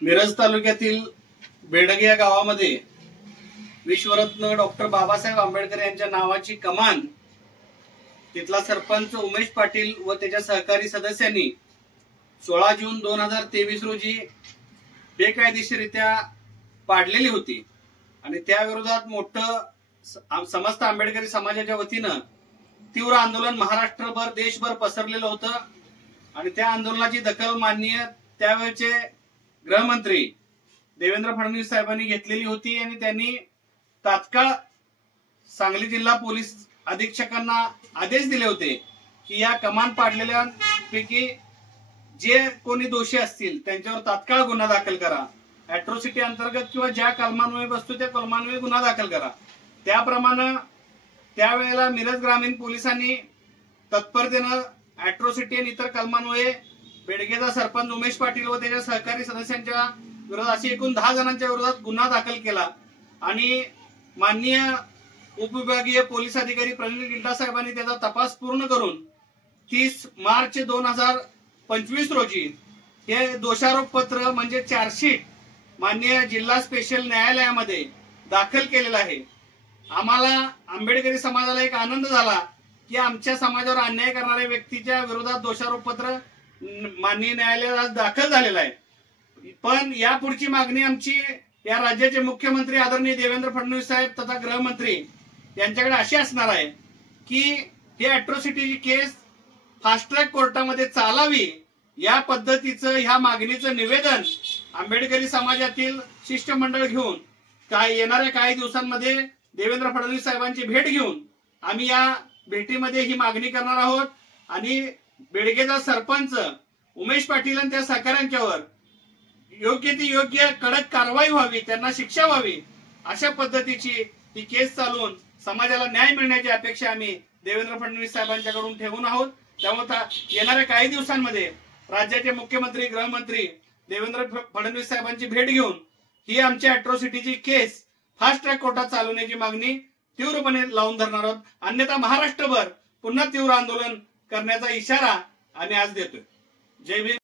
मिरज तालुक्यातील बेडग या गावामध्ये विश्वरत्न डॉक्टर बाबासाहेब आंबेडकर यांच्या नावाची कमान तिथला सरपंच उमेश पाटील व त्याच्या सहकारी सदस्यांनी 16 जून 2023 रोजी बेकायदेशीररित्या पाडलेली होती आणि त्या विरोधात मोठं समस्त आंबेडकरी समाजाच्या वतीनं तीव्र आंदोलन महाराष्ट्रभर देशभर पसरलेलं होतं आणि त्या आंदोलनाची दखल माननीय त्यावेळचे गृहमंत्री देवेंद्र फडणवीस साहेबांनी घेतलेली होती आणि त्यांनी तात्काळ सांगली जिल्हा पोलीस अधीक्षकांना आदेश दिले होते की या कमान पाडलेल्यांपैकी जे कोणी दोषी असतील त्यांच्यावर तात्काळ गुन्हा दाखल करा, अॅट्रॉसिटी अंतर्गत किंवा ज्या कलमान्वये बसतो त्या कलमान्वये गुन्हा दाखल करा। त्याप्रमाणे त्यावेळेला मिरज ग्रामीण पोलिसांनी तत्परतेनं अॅट्रॉसिटी आणि इतर कलमान्वये बेडगेचा सरपंच उमेश पाटील व त्याच्या सहकारी सदस्यांच्या विरोधात अशी एकूण 10 जणांच्या विरोधात गुन्हा दाखल केला आणि माननीय उपविभागीय पोलीस अधिकारी प्रवीण गिल्डा साहेबांनी त्याचा तपास पूर्ण करून 30 मार्च 2025 रोजी हे दोषारोप पत्र म्हणजे चार्जशीट माननीय जिल्हा स्पेशल न्यायालयामध्ये दाखल केलेलं आहे। आम्हाला आंबेडकरी समाजाला एक आनंद झाला की आमच्या समाजावर अन्याय करणाऱ्या व्यक्तीच्या विरोधात दोषारोप पत्र माननीय न्यायालयात दाखल झालेला आहे। पण यापुढची मागणी आमची या राज्याचे मुख्यमंत्री आदरणीय देवेंद्र फडणवीस साहेब तथा गृहमंत्री यांच्याकडे अशी असणार आहे की ही अॅट्रॉसिटीची केस फास्ट ट्रॅक कोर्टामध्ये चालावी, या पद्धतीचं ह्या मागणीचं निवेदन आंबेडकरी समाजातील शिष्टमंडळ घेऊन येणाऱ्या काही दिवसांमध्ये देवेंद्र फडणवीस साहेबांची भेट घेऊन आम्ही या भेटीमध्ये ही मागणी करणार आहोत आणि बेडगेचा सरपंच उमेश पाटील आणि त्या सहकाऱ्यांच्यावर योग्य ती योग्य कडक कारवाई व्हावी, त्यांना शिक्षा व्हावी अशा पद्धतीची ही केस चालवून समाजाला न्याय मिळण्याची अपेक्षा आम्ही देवेंद्र फडणवीस साहेबांच्याकडून ठेवून आहोत। त्यामुळे येणाऱ्या काही दिवसांमध्ये राज्याचे मुख्यमंत्री गृहमंत्री देवेंद्र फडणवीस साहेबांची भेट घेऊन ही आमच्या अॅट्रॉसिटीची केस फास्ट ट्रॅक कोर्टात चालवण्याची मागणी तीव्रपणे लावून धरणार आहोत, अन्यथा महाराष्ट्रभर पुन्हा तीव्र आंदोलन करण्याचा इशारा आम्ही आज देतोय। जय भीम।